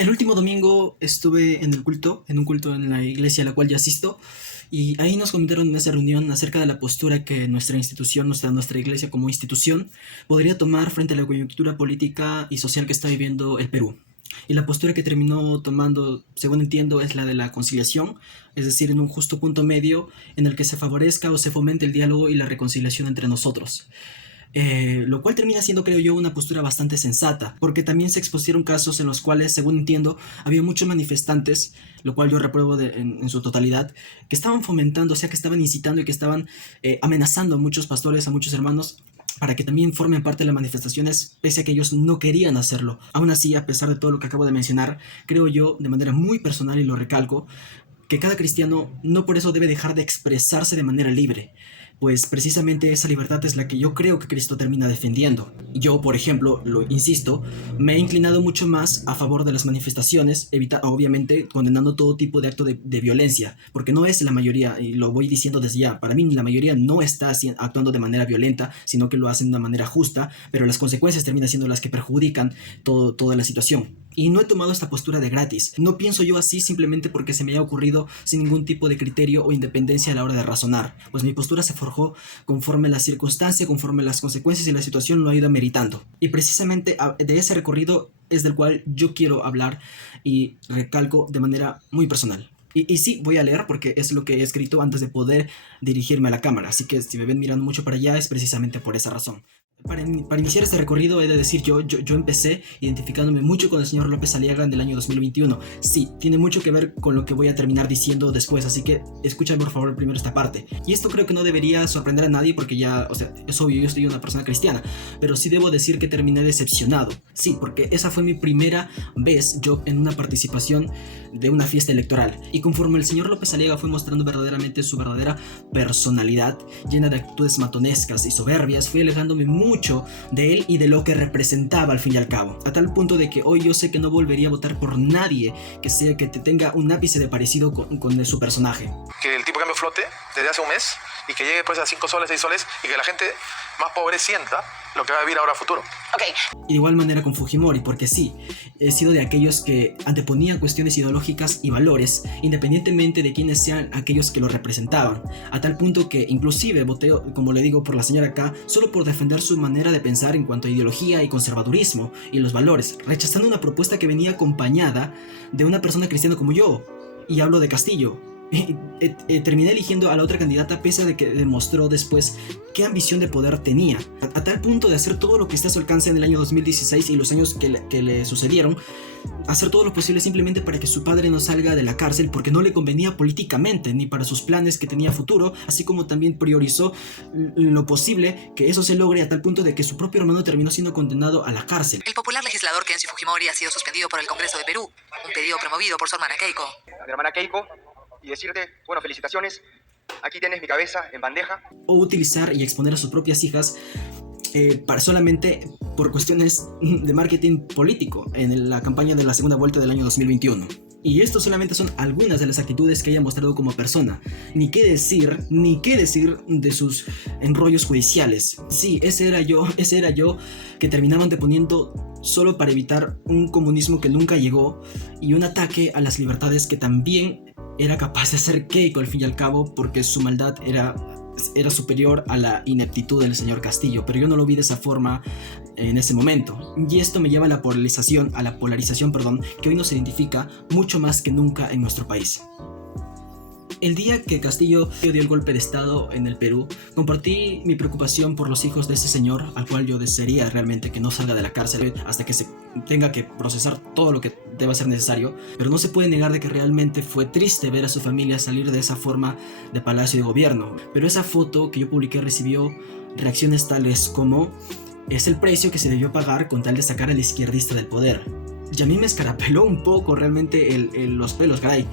El último domingo estuve en el culto, en un culto en la iglesia a la cual yo asisto, y ahí nos comentaron en esa reunión acerca de la postura que nuestra institución, nuestra iglesia como institución, podría tomar frente a la coyuntura política y social que está viviendo el Perú. Y la postura que terminó tomando, según entiendo, es la de la conciliación, es decir, en un justo punto medio en el que se favorezca o se fomente el diálogo y la reconciliación entre nosotros. Lo cual termina siendo, creo yo, una postura bastante sensata, porque también se expusieron casos en los cuales, según entiendo, había muchos manifestantes, lo cual yo repruebo en su totalidad, que estaban fomentando, o sea, que estaban incitando y que estaban amenazando a muchos pastores, a muchos hermanos, para que también formen parte de las manifestaciones, pese a que ellos no querían hacerlo. Aún así, a pesar de todo lo que acabo de mencionar, creo yo, de manera muy personal, y lo recalco, que cada cristiano no por eso debe dejar de expresarse de manera libre, pues precisamente esa libertad es la que yo creo que Cristo termina defendiendo. Yo, por ejemplo, lo insisto, me he inclinado mucho más a favor de las manifestaciones, obviamente condenando todo tipo de acto de violencia, porque no es la mayoría, y lo voy diciendo desde ya, para mí la mayoría no está actuando de manera violenta, sino que lo hacen de una manera justa, pero las consecuencias terminan siendo las que perjudican toda la situación. Y no he tomado esta postura de gratis. No pienso yo así simplemente porque se me haya ocurrido sin ningún tipo de criterio o independencia a la hora de razonar, pues mi postura se forjó conforme la circunstancia, conforme las consecuencias y la situación lo ha ido meritando. Y precisamente de ese recorrido es del cual yo quiero hablar y recalco de manera muy personal. Y sí, voy a leer porque es lo que he escrito antes de poder dirigirme a la cámara, así que si me ven mirando mucho para allá es precisamente por esa razón. Para iniciar este recorrido he de decir yo empecé identificándome mucho con el señor López Aliaga en el año 2021. Sí, tiene mucho que ver con lo que voy a terminar diciendo después, así que escucha por favor primero esta parte. Y esto creo que no debería sorprender a nadie porque ya, o sea, es obvio, yo soy una persona cristiana, pero sí debo decir que terminé decepcionado. Sí, porque esa fue mi primera vez yo en una participación de una fiesta electoral. Y conforme el señor López Aliaga fue mostrando verdaderamente su verdadera personalidad, llena de actitudes matonescas y soberbias, fui alejándome mucho de él y de lo que representaba al fin y al cabo, a tal punto de que hoy yo sé que no volvería a votar por nadie que tenga un ápice de parecido con su personaje. Que el tipo cambio flote desde hace un mes y que llegue pues a 5 soles, 6 soles y que la gente más pobre sienta lo que va a vivir ahora a futuro. Okay. Y de igual manera con Fujimori, porque sí, he sido de aquellos que anteponían cuestiones ideológicas y valores, independientemente de quiénes sean aquellos que lo representaban, a tal punto que inclusive voté, como le digo, por la señora K, solo por defender su manera de pensar en cuanto a ideología y conservadurismo y los valores, rechazando una propuesta que venía acompañada de una persona cristiana como yo, y hablo de Castillo. Terminé eligiendo a la otra candidata pese a que demostró después qué ambición de poder tenía, a tal punto de hacer todo lo que esté a su alcance en el año 2016 y los años que le sucedieron, hacer todo lo posible simplemente para que su padre no salga de la cárcel porque no le convenía políticamente ni para sus planes que tenía futuro, así como también priorizó lo posible que eso se logre a tal punto de que su propio hermano terminó siendo condenado a la cárcel. El popular legislador Kenshi Fujimori ha sido suspendido por el Congreso de Perú, un pedido promovido por su hermana Keiko. Mi hermana Keiko, y decirte, bueno, felicitaciones, aquí tienes mi cabeza en bandeja. O utilizar y exponer a sus propias hijas para solamente por cuestiones de marketing político en la campaña de la segunda vuelta del año 2021. Y esto solamente son algunas de las actitudes que haya mostrado como persona. Ni qué decir de sus enrollos judiciales. Sí, ese era yo que terminaba anteponiendo solo para evitar un comunismo que nunca llegó y un ataque a las libertades que también era capaz de hacer Keiko al fin y al cabo, porque su maldad era superior a la ineptitud del señor Castillo, pero yo no lo vi de esa forma en ese momento. Y esto me lleva a la polarización, que hoy nos identifica mucho más que nunca en nuestro país. El día que Castillo dio el golpe de estado en el Perú, compartí mi preocupación por los hijos de ese señor, al cual yo desearía realmente que no salga de la cárcel hasta que se tenga que procesar todo lo que deba ser necesario, pero no se puede negar de que realmente fue triste ver a su familia salir de esa forma de palacio de gobierno. Pero esa foto que yo publiqué recibió reacciones tales como: es el precio que se debió pagar con tal de sacar al izquierdista del poder. Y a mí me escarapeló un poco realmente los pelos, caray.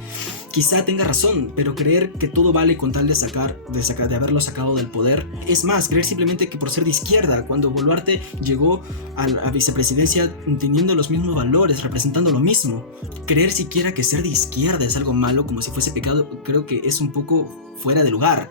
Quizá tenga razón, pero creer que todo vale con tal de haberlo sacado del poder. Es más, creer simplemente que por ser de izquierda, cuando Boluarte llegó a la vicepresidencia teniendo los mismos valores, representando lo mismo. Creer siquiera que ser de izquierda es algo malo, como si fuese pecado, creo que es un poco fuera de lugar.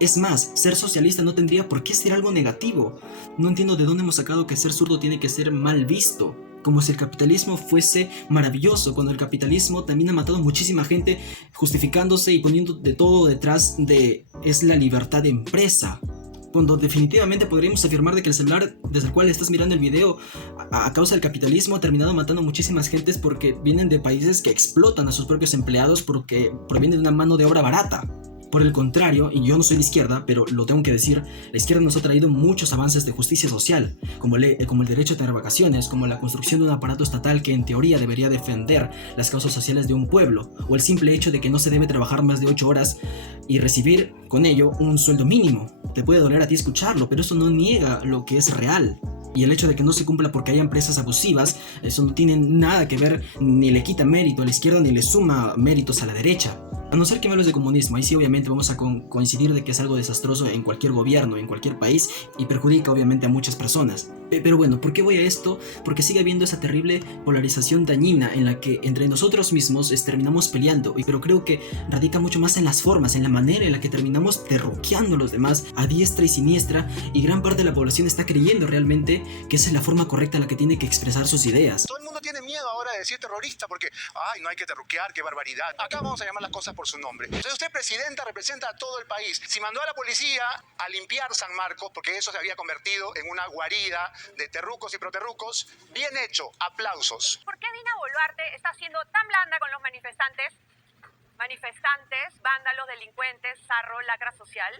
Es más, ser socialista no tendría por qué ser algo negativo. No entiendo de dónde hemos sacado que ser zurdo tiene que ser mal visto. como si el capitalismo fuese maravilloso, cuando el capitalismo también ha matado muchísima gente, justificándose y poniendo de todo detrás de es la libertad de empresa. Cuando definitivamente podríamos afirmar de que el celular desde el cual estás mirando el video a causa del capitalismo ha terminado matando a muchísimas gentes porque vienen de países que explotan a sus propios empleados porque provienen de una mano de obra barata. Por el contrario, y yo no soy de izquierda, pero lo tengo que decir, la izquierda nos ha traído muchos avances de justicia social, como el derecho a tener vacaciones, como la construcción de un aparato estatal que en teoría debería defender las causas sociales de un pueblo, o el simple hecho de que no se debe trabajar más de 8 horas y recibir con ello un sueldo mínimo. Te puede doler a ti escucharlo, pero eso no niega lo que es real. Y el hecho de que no se cumpla porque hay empresas abusivas, eso no tiene nada que ver, ni le quita mérito a la izquierda ni le suma méritos a la derecha. A no ser que me hables de comunismo, ahí sí obviamente vamos a coincidir de que es algo desastroso en cualquier gobierno, en cualquier país, y perjudica obviamente a muchas personas. Pero bueno, ¿por qué voy a esto? Porque sigue habiendo esa terrible polarización dañina en la que entre nosotros mismos terminamos peleando, pero creo que radica mucho más en las formas, en la manera en la que terminamos derroqueando a los demás a diestra y siniestra, y gran parte de la población está creyendo realmente que esa es la forma correcta en la que tiene que expresar sus ideas. Todo el mundo tiene miedo ahora de decir terrorista porque, ay, no hay que terruquear, qué barbaridad. Acá vamos a llamar las cosas por su nombre. Entonces usted, presidenta, representa a todo el país. Si mandó a la policía a limpiar San Marcos, porque eso se había convertido en una guarida de terrucos y proterrucos, bien hecho, aplausos. ¿Por qué Dina Boluarte está siendo tan blanda con los manifestantes? Manifestantes, vándalos, delincuentes, zarro, lacra social.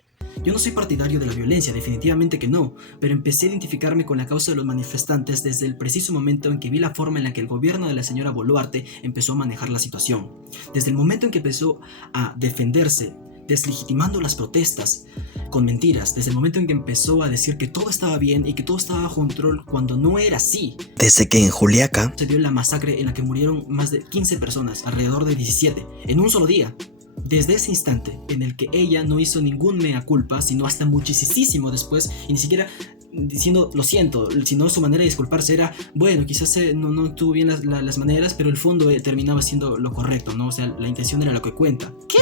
Yo no soy partidario de la violencia, definitivamente que no, pero empecé a identificarme con la causa de los manifestantes desde el preciso momento en que vi la forma en la que el gobierno de la señora Boluarte empezó a manejar la situación. Desde el momento en que empezó a defenderse, deslegitimando las protestas con mentiras, desde el momento en que empezó a decir que todo estaba bien y que todo estaba bajo control cuando no era así. Desde que en Juliaca se dio la masacre en la que murieron más de 15 personas, alrededor de 17, en un solo día. Desde ese instante en el que ella no hizo ningún mea culpa, sino hasta muchísimo después, y ni siquiera diciendo lo siento, sino su manera de disculparse era, bueno, quizás no tuvo bien las maneras, pero el fondo terminaba siendo lo correcto, ¿no? O sea, la intención era lo que cuenta. ¿Qué?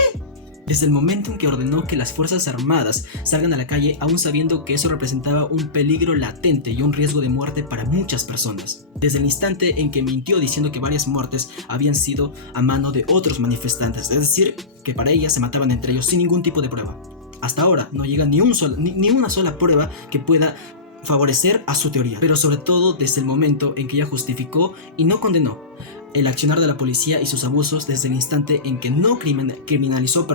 Desde el momento en que ordenó que las Fuerzas Armadas salgan a la calle, aún sabiendo que eso representaba un peligro latente y un riesgo de muerte para muchas personas. Desde el instante en que mintió diciendo que varias muertes habían sido a mano de otros manifestantes, es decir, que para ella se mataban entre ellos sin ningún tipo de prueba. Hasta ahora no llega ni una sola prueba que pueda favorecer a su teoría, pero sobre todo desde el momento en que ella justificó y no condenó el accionar de la policía y sus abusos, desde el instante en que no criminalizó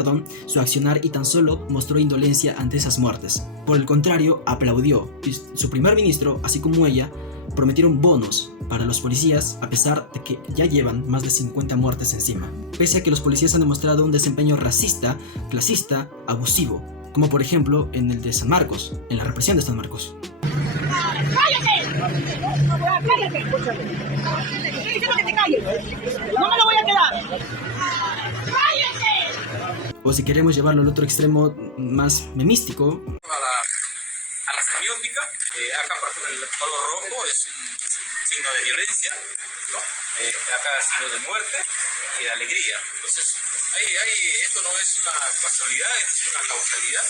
su accionar y tan solo mostró indolencia ante esas muertes. Por el contrario, aplaudió. Su primer ministro, así como ella, prometieron bonos para los policías a pesar de que ya llevan más de 50 muertes encima. Pese a que los policías han demostrado un desempeño racista, clasista, abusivo, como por ejemplo en el de San Marcos, en la represión de San Marcos. ¡Cállate! ¡Cállate! Estoy diciendo que te calles. No me lo voy a quedar. ¡Cállate! O si queremos llevarlo al otro extremo más memístico. A la semiótica, acá por ejemplo el color rojo es un signo de violencia, ¿no? Acá es signo de muerte y de alegría. Entonces, esto no es una casualidad, es una causalidad.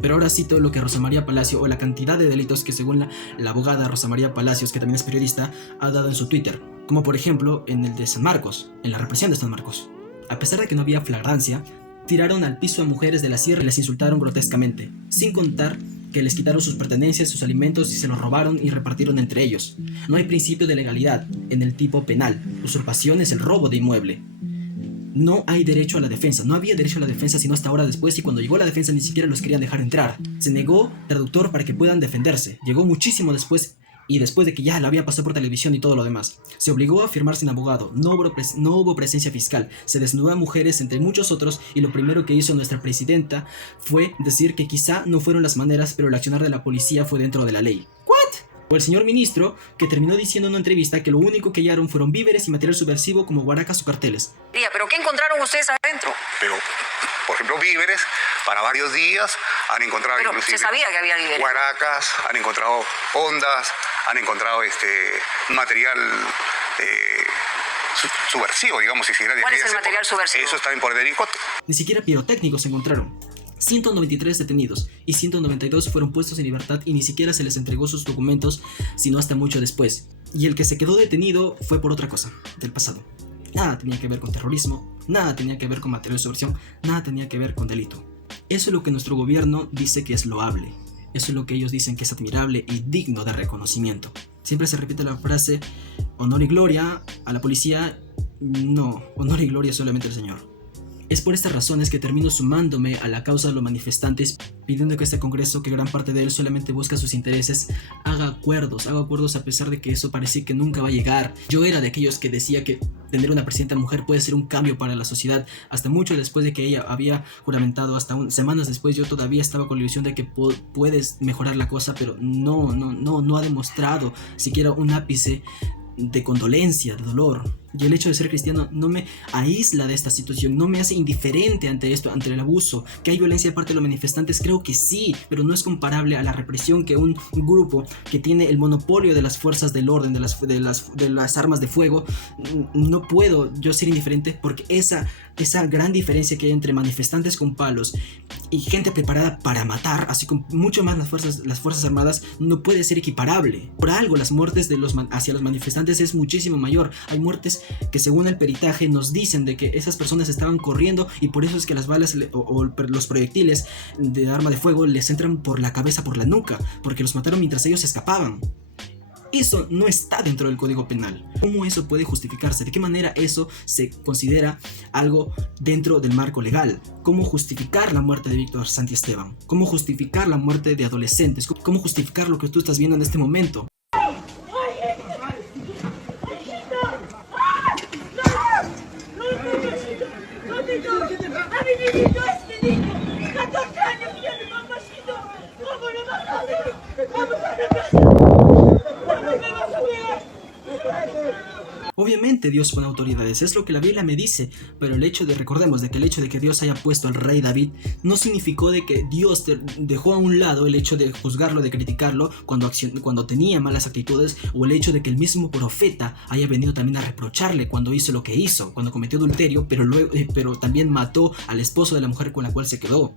Pero ahora cito lo que Rosa María Palacio, o la cantidad de delitos que según la abogada Rosa María Palacios, que también es periodista, ha dado en su Twitter, como por ejemplo en el de San Marcos, en la represión de San Marcos. A pesar de que no había flagrancia, tiraron al piso a mujeres de la sierra y les insultaron grotescamente, sin contar que les quitaron sus pertenencias, sus alimentos y se los robaron y repartieron entre ellos. No hay principio de legalidad en el tipo penal. Usurpación es el robo de inmueble. No hay derecho a la defensa, no había derecho a la defensa sino hasta ahora después, y cuando llegó la defensa ni siquiera los querían dejar entrar. Se negó traductor para que puedan defenderse, llegó muchísimo después, y después de que ya la había pasado por televisión y todo lo demás. Se obligó a firmar sin abogado, no hubo presencia fiscal, se desnudó a mujeres entre muchos otros, y lo primero que hizo nuestra presidenta fue decir que quizá no fueron las maneras, pero el accionar de la policía fue dentro de la ley. O el señor ministro, que terminó diciendo en una entrevista que lo único que hallaron fueron víveres y material subversivo como guaracas o carteles. ¿Pero qué encontraron ustedes adentro? Pero, por ejemplo, víveres para varios días, han encontrado Pero inclusive se sabía que había víveres. guaracas, han encontrado ondas, han encontrado material subversivo, digamos, si se quiere. ¿Cuál es el material subversivo? Eso está en poder del INCOT. Ni siquiera pirotécnicos se encontraron. 193 detenidos y 192 fueron puestos en libertad y ni siquiera se les entregó sus documentos, sino hasta mucho después. Y el que se quedó detenido fue por otra cosa, del pasado. Nada tenía que ver con terrorismo, nada tenía que ver con material de subversión, nada tenía que ver con delito. Eso es lo que nuestro gobierno dice que es loable. Eso es lo que ellos dicen que es admirable y digno de reconocimiento. Siempre se repite la frase, honor y gloria a la policía. No, honor y gloria solamente al Señor. Es por estas razones que termino sumándome a la causa de los manifestantes, pidiendo que este Congreso, que gran parte de él solamente busca sus intereses, haga acuerdos a pesar de que eso parece que nunca va a llegar. Yo era de aquellos que decía que tener una presidenta mujer puede ser un cambio para la sociedad, hasta mucho después de que ella había juramentado, semanas después yo todavía estaba con la ilusión de que puedes mejorar la cosa, pero no ha demostrado siquiera un ápice de condolencia, de dolor. Y el hecho de ser cristiano no me aísla de esta situación, no me hace indiferente ante esto, ante el abuso. ¿Que hay violencia de parte de los manifestantes? Creo que sí, pero no es comparable a la represión que un grupo que tiene el monopolio de las fuerzas del orden, de las armas de fuego. No puedo yo ser indiferente porque esa gran diferencia que hay entre manifestantes con palos y gente preparada para matar, así como mucho más las fuerzas armadas, no puede ser equiparable. Por algo las muertes hacia los manifestantes es muchísimo mayor. Hay muertes que según el peritaje nos dicen de que esas personas estaban corriendo y por eso es que las balas o los proyectiles de arma de fuego les entran por la cabeza, por la nuca, porque los mataron mientras ellos escapaban. Eso no está dentro del Código Penal. ¿Cómo eso puede justificarse? ¿De qué manera eso se considera algo dentro del marco legal? ¿Cómo justificar la muerte de Víctor Santiesteban? ¿Cómo justificar la muerte de adolescentes? ¿Cómo justificar lo que tú estás viendo en este momento? Obviamente Dios pone autoridades, es lo que la Biblia me dice, pero recordemos que el hecho de que Dios haya puesto al rey David no significó de que Dios dejó a un lado el hecho de juzgarlo, de criticarlo cuando tenía malas actitudes, o el hecho de que el mismo profeta haya venido también a reprocharle cuando hizo lo que hizo, cuando cometió adulterio, pero también mató al esposo de la mujer con la cual se quedó.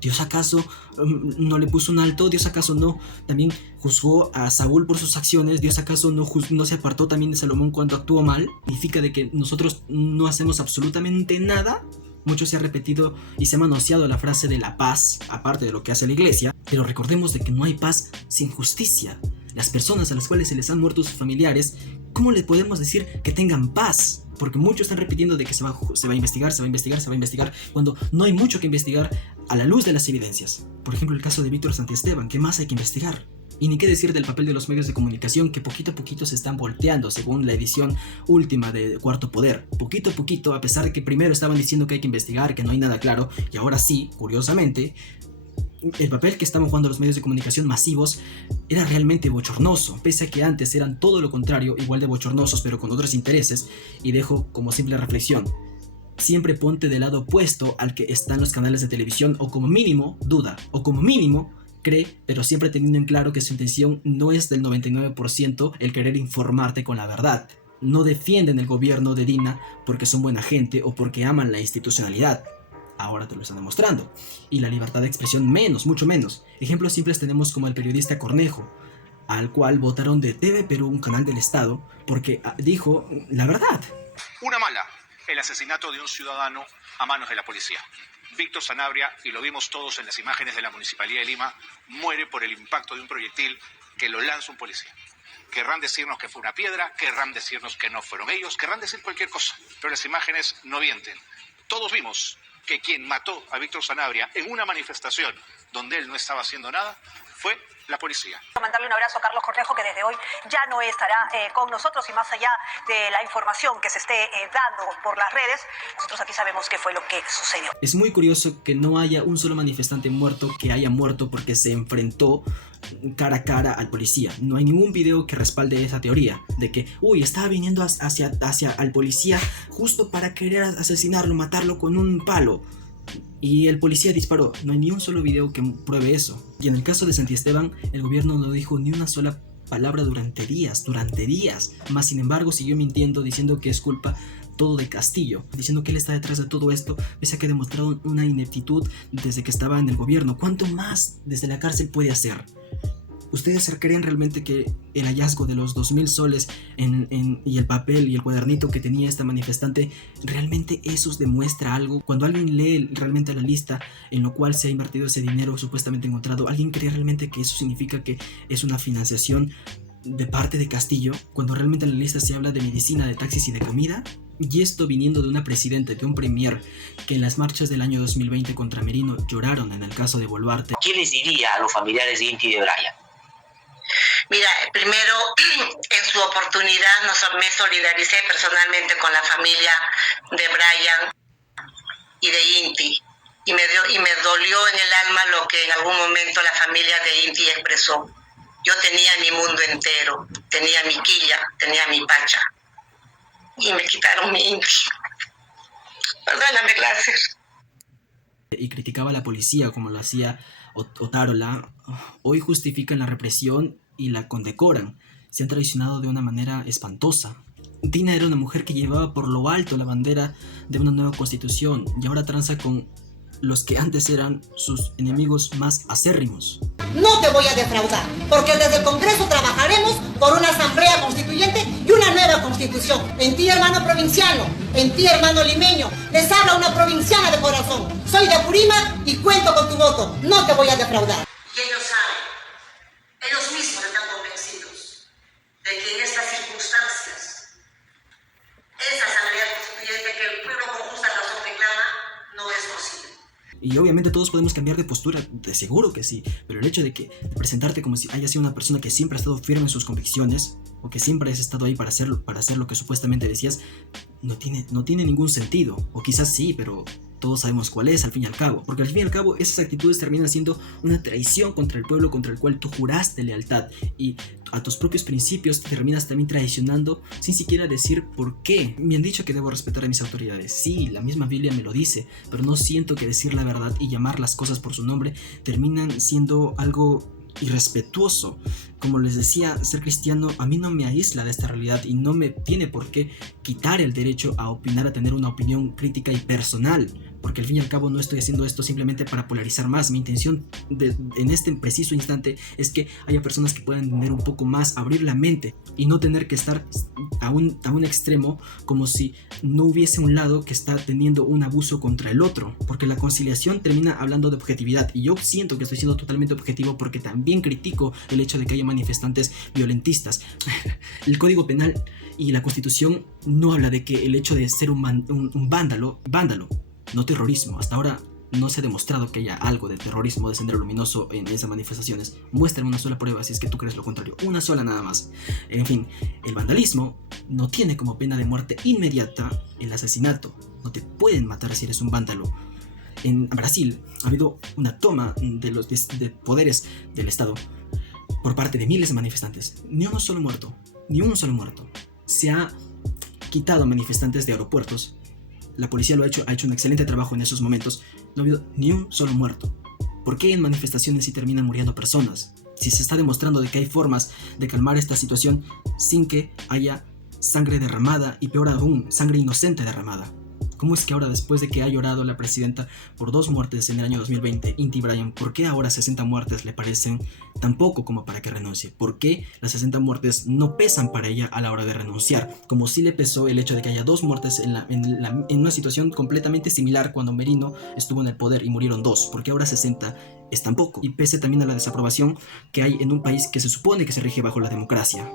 ¿Dios acaso no le puso un alto? ¿Dios acaso no también juzgó a Saúl por sus acciones? ¿Dios acaso no se apartó también de Salomón cuando actuó mal? ¿Significa de que nosotros no hacemos absolutamente nada? Mucho se ha repetido y se ha manoseado la frase de la paz, aparte de lo que hace la iglesia, pero recordemos de que no hay paz sin justicia. Las personas a las cuales se les han muerto sus familiares, ¿cómo les podemos decir que tengan paz? Porque muchos están repitiendo de que se va a investigar, cuando no hay mucho que investigar a la luz de las evidencias. Por ejemplo, el caso de Víctor Santiesteban, ¿qué más hay que investigar? Y ni qué decir del papel de los medios de comunicación que poquito a poquito se están volteando según la edición última de Cuarto Poder. Poquito a poquito, a pesar de que primero estaban diciendo que hay que investigar, que no hay nada claro, y ahora sí, curiosamente, el papel que estaban jugando los medios de comunicación masivos era realmente bochornoso, pese a que antes eran todo lo contrario, igual de bochornosos pero con otros intereses. Y dejo como simple reflexión: siempre ponte del lado opuesto al que están los canales de televisión, o como mínimo duda, o como mínimo cree, pero siempre teniendo en claro que su intención no es del 99% el querer informarte con la verdad. No defienden el gobierno de Dina porque son buena gente o porque aman la institucionalidad. Ahora te lo están demostrando. Y la libertad de expresión menos, mucho menos. Ejemplos simples tenemos como el periodista Cornejo, al cual votaron de TV Perú, un canal del Estado, porque dijo la verdad. Una mala, el asesinato de un ciudadano a manos de la policía. Víctor Sanabria, y lo vimos todos en las imágenes de la Municipalidad de Lima, muere por el impacto de un proyectil que lo lanza un policía. Querrán decirnos que fue una piedra, querrán decirnos que no fueron ellos, querrán decir cualquier cosa, pero las imágenes no mienten. Todos vimos que quien mató a Víctor Sanabria en una manifestación donde él no estaba haciendo nada fue la policía. Mandarle un abrazo a Carlos Cornejo, que desde hoy ya no estará con nosotros, y más allá de la información que se esté dando por las redes, nosotros aquí sabemos qué fue lo que sucedió. Es muy curioso que no haya un solo manifestante muerto que haya muerto porque se enfrentó cara a cara al policía. No hay ningún video que respalde esa teoría de que, estaba viniendo hacia al policía justo para querer asesinarlo, matarlo con un palo, y el policía disparó. No hay ni un solo video que pruebe eso. Y en el caso de Santiesteban, el gobierno no dijo ni una sola palabra durante días, más sin embargo siguió mintiendo, diciendo que es culpa todo de Castillo, diciendo que él está detrás de todo esto, pese a que ha demostrado una ineptitud desde que estaba en el gobierno. ¿Cuánto más desde la cárcel puede hacer? ¿Ustedes creen realmente que el hallazgo de los 2,000 soles y el papel y el cuadernito que tenía esta manifestante, realmente eso demuestra algo? Cuando alguien lee realmente la lista en lo cual se ha invertido ese dinero supuestamente encontrado, ¿alguien cree realmente que eso significa que es una financiación de parte de Castillo? Cuando realmente en la lista se habla de medicina, de taxis y de comida. Y esto viniendo de una presidenta, de un premier, que en las marchas del año 2020 contra Merino lloraron en el caso de Boluarte. ¿Qué les diría a los familiares de Inti y de Brian? Mira, primero, en su oportunidad me solidaricé personalmente con la familia de Brian y de Inti. Y me dolió en el alma lo que en algún momento la familia de Inti expresó. Yo tenía mi mundo entero, tenía mi quilla, tenía mi pacha. Y me quitaron mi Inti. Perdóname, gracias. Y criticaba a la policía como lo hacía Otárola. Hoy justifican la represión y la condecoran. Se han traicionado de una manera espantosa. Dina era una mujer que llevaba por lo alto la bandera de una nueva constitución y ahora tranza con los que antes eran sus enemigos más acérrimos. No te voy a defraudar, porque desde el Congreso trabajaremos por una asamblea constituyente y una nueva constitución. En ti, hermano provinciano, en ti, hermano limeño, les habla una provinciana de corazón. Soy de Apurímac y cuento con tu voto. No te voy a defraudar. Y ellos saben, ellos mismos están convencidos de que en estas circunstancias, esa asamblea constituyente que el pueblo con justa razón reclama, no es posible. Y obviamente todos podemos cambiar de postura, de seguro que sí, pero el hecho de presentarte como si hayas sido una persona que siempre ha estado firme en sus convicciones, o que siempre has estado ahí para hacer lo que supuestamente decías, no tiene ningún sentido. O quizás sí, pero todos sabemos cuál es al fin y al cabo, porque al fin y al cabo esas actitudes terminan siendo una traición contra el pueblo contra el cual tú juraste lealtad, y a tus propios principios te terminas también traicionando sin siquiera decir por qué. Me han dicho que debo respetar a mis autoridades, sí, la misma Biblia me lo dice, pero no siento que decir la verdad y llamar las cosas por su nombre terminan siendo algo irrespetuoso. Como les decía, ser cristiano a mí no me aísla de esta realidad y no me tiene por qué quitar el derecho a opinar, a tener una opinión crítica y personal, porque al fin y al cabo no estoy haciendo esto simplemente para polarizar más. Mi intención en este preciso instante es que haya personas que puedan entender un poco más, abrir la mente y no tener que estar a un extremo como si no hubiese un lado que está teniendo un abuso contra el otro, porque la conciliación termina hablando de objetividad y yo siento que estoy siendo totalmente objetivo porque también critico el hecho de que haya manifestantes violentistas. El Código Penal y la Constitución no habla de que el hecho de ser un vándalo, no terrorismo. Hasta ahora no se ha demostrado que haya algo de terrorismo de Sendero Luminoso en esas manifestaciones. Muéstrame una sola prueba si es que tú crees lo contrario. Una sola nada más. En fin, el vandalismo no tiene como pena de muerte inmediata el asesinato. No te pueden matar si eres un vándalo. En Brasil ha habido una toma de poderes del Estado por parte de miles de manifestantes. Ni uno solo muerto. Se ha quitado a manifestantes de aeropuertos. La policía ha hecho un excelente trabajo en esos momentos. No ha habido ni un solo muerto. ¿Por qué en manifestaciones sí terminan muriendo personas? Si se está demostrando de que hay formas de calmar esta situación sin que haya sangre derramada y peor aún, sangre inocente derramada. ¿Cómo es que ahora, después de que ha llorado la presidenta por 2 muertes en el año 2020, Inti Brian, por qué ahora 60 muertes le parecen tan poco como para que renuncie? ¿Por qué las 60 muertes no pesan para ella a la hora de renunciar? Como si le pesó el hecho de que haya 2 muertes en una situación completamente similar cuando Merino estuvo en el poder y murieron 2, porque ahora 60 es tan poco. Y pese también a la desaprobación que hay en un país que se supone que se rige bajo la democracia.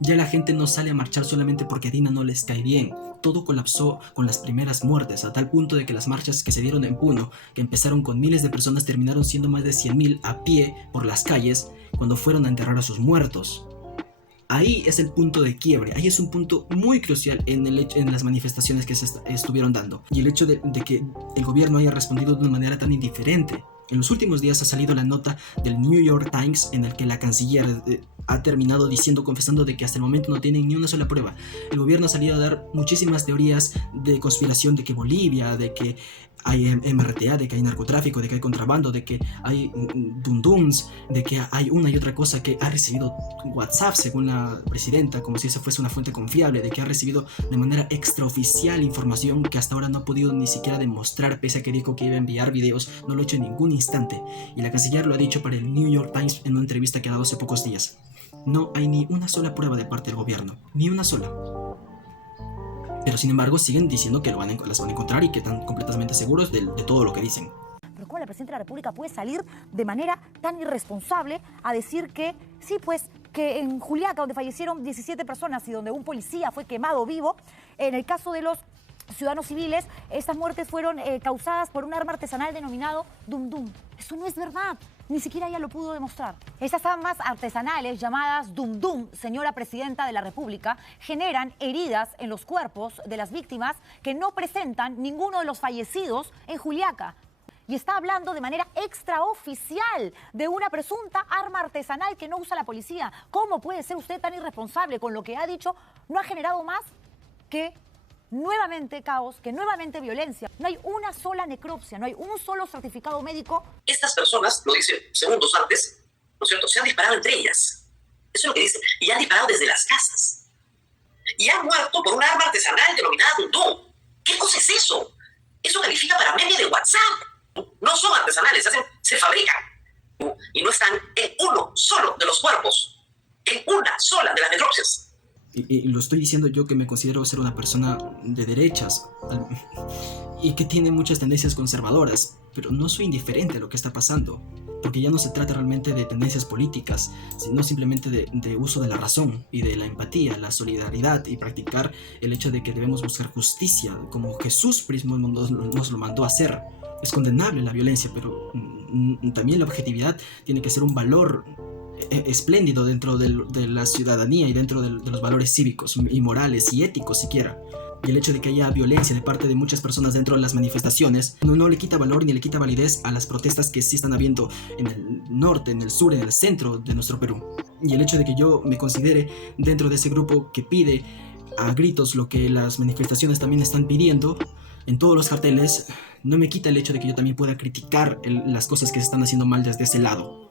Ya la gente no sale a marchar solamente porque a Dina no les cae bien. Todo colapsó con las primeras muertes, a tal punto de que las marchas que se dieron en Puno, que empezaron con miles de personas, terminaron siendo más de 100.000 a pie por las calles cuando fueron a enterrar a sus muertos. Ahí es el punto de quiebre, ahí es un punto muy crucial en las manifestaciones que se estuvieron dando. Y el hecho de que el gobierno haya respondido de una manera tan indiferente. En los últimos días ha salido la nota del New York Times en el que la canciller ha terminado confesando de que hasta el momento no tienen ni una sola prueba. El gobierno ha salido a dar muchísimas teorías de conspiración de que Bolivia, de que hay MRTA, de que hay narcotráfico, de que hay contrabando, de que hay dundums, de que hay una y otra cosa, que ha recibido WhatsApp según la presidenta, como si esa fuese una fuente confiable, de que ha recibido de manera extraoficial información que hasta ahora no ha podido ni siquiera demostrar, pese a que dijo que iba a enviar videos, no lo ha hecho en ningún instante. Y la canciller lo ha dicho para el New York Times en una entrevista que ha dado hace pocos días. No hay ni una sola prueba de parte del gobierno, ni una sola. Pero sin embargo siguen diciendo que las van a encontrar y que están completamente seguros de todo lo que dicen. Pero ¿cómo la Presidenta de la República puede salir de manera tan irresponsable a decir que sí, pues, que en Juliaca, donde fallecieron 17 personas y donde un policía fue quemado vivo, en el caso de los ciudadanos civiles, estas muertes fueron causadas por un arma artesanal denominado Dum Dum? Eso no es verdad. Ni siquiera ella lo pudo demostrar. Estas armas artesanales llamadas Dum Dum, señora Presidenta de la República, generan heridas en los cuerpos de las víctimas que no presentan ninguno de los fallecidos en Juliaca. Y está hablando de manera extraoficial de una presunta arma artesanal que no usa la policía. ¿Cómo puede ser usted tan irresponsable con lo que ha dicho? No ha generado más que nuevamente caos, que nuevamente violencia. No hay una sola necropsia, no hay un solo certificado médico. Estas personas, lo dice segundos antes, ¿no es cierto?, se han disparado entre ellas. Eso es lo que dicen. Y han disparado desde las casas. Y han muerto por un arma artesanal denominada Dum Dum. ¿Qué cosa es eso? Eso califica para meme de WhatsApp. No son artesanales, se fabrican. Y no están en uno solo de los cuerpos, en una sola de las necropsias. Y lo estoy diciendo yo, que me considero ser una persona de derechas y que tiene muchas tendencias conservadoras, pero no soy indiferente a lo que está pasando, porque ya no se trata realmente de tendencias políticas, sino simplemente de uso de la razón y de la empatía, la solidaridad, y practicar el hecho de que debemos buscar justicia, como Jesús mismo nos lo mandó a hacer. Es condenable la violencia, pero también la objetividad tiene que ser un valor espléndido dentro de la ciudadanía y dentro de los valores cívicos y morales y éticos siquiera. Y el hecho de que haya violencia de parte de muchas personas dentro de las manifestaciones no le quita valor ni le quita validez a las protestas que sí están habiendo en el norte, en el sur, en el centro de nuestro Perú. Y el hecho de que yo me considere dentro de ese grupo que pide a gritos lo que las manifestaciones también están pidiendo en todos los carteles, no me quita el hecho de que yo también pueda criticar las cosas que se están haciendo mal desde ese lado.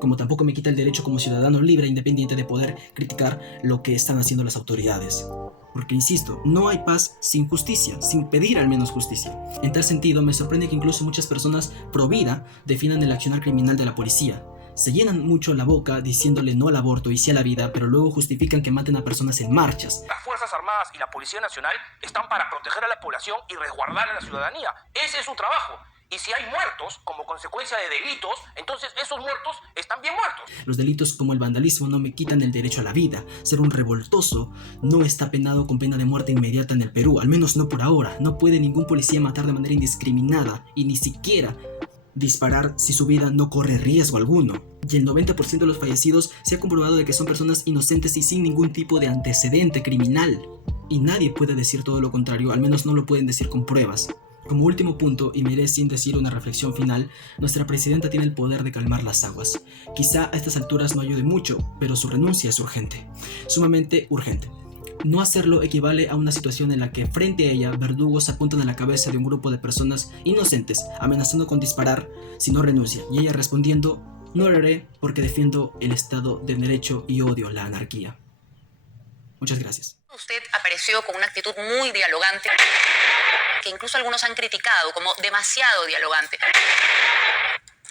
Como tampoco me quita el derecho como ciudadano libre e independiente de poder criticar lo que están haciendo las autoridades. Porque, insisto, no hay paz sin justicia, sin pedir al menos justicia. En tal sentido, me sorprende que incluso muchas personas pro vida definan el accionar criminal de la policía. Se llenan mucho la boca diciéndole no al aborto y sí a la vida, pero luego justifican que maten a personas en marchas. Las Fuerzas Armadas y la Policía Nacional están para proteger a la población y resguardar a la ciudadanía. Ese es su trabajo. Y si hay muertos como consecuencia de delitos, entonces esos muertos están bien muertos. Los delitos como el vandalismo no me quitan el derecho a la vida. Ser un revoltoso no está penado con pena de muerte inmediata en el Perú, al menos no por ahora. No puede ningún policía matar de manera indiscriminada y ni siquiera disparar si su vida no corre riesgo alguno. Y el 90% de los fallecidos se ha comprobado de que son personas inocentes y sin ningún tipo de antecedente criminal. Y nadie puede decir todo lo contrario, al menos no lo pueden decir con pruebas. Como último punto, y me iré sin decir una reflexión final, nuestra presidenta tiene el poder de calmar las aguas. Quizá a estas alturas no ayude mucho, pero su renuncia es urgente, sumamente urgente. No hacerlo equivale a una situación en la que frente a ella verdugos apuntan a la cabeza de un grupo de personas inocentes, amenazando con disparar si no renuncia, y ella respondiendo: no lo haré porque defiendo el Estado de Derecho y odio la anarquía. Muchas gracias. Usted apareció con una actitud muy dialogante, que incluso algunos han criticado como demasiado dialogante.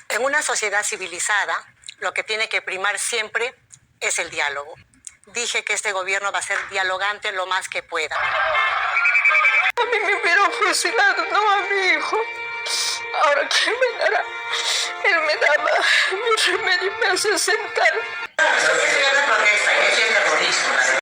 En una sociedad civilizada, lo que tiene que primar siempre es el diálogo. Dije que este gobierno va a ser dialogante lo más que pueda. A mí me hubieran fusilado, no a mi hijo. Ahora, ¿quién me dará? Él me daba mi remedio y me hace sentar. Eso es una protesta, que es terrorismo.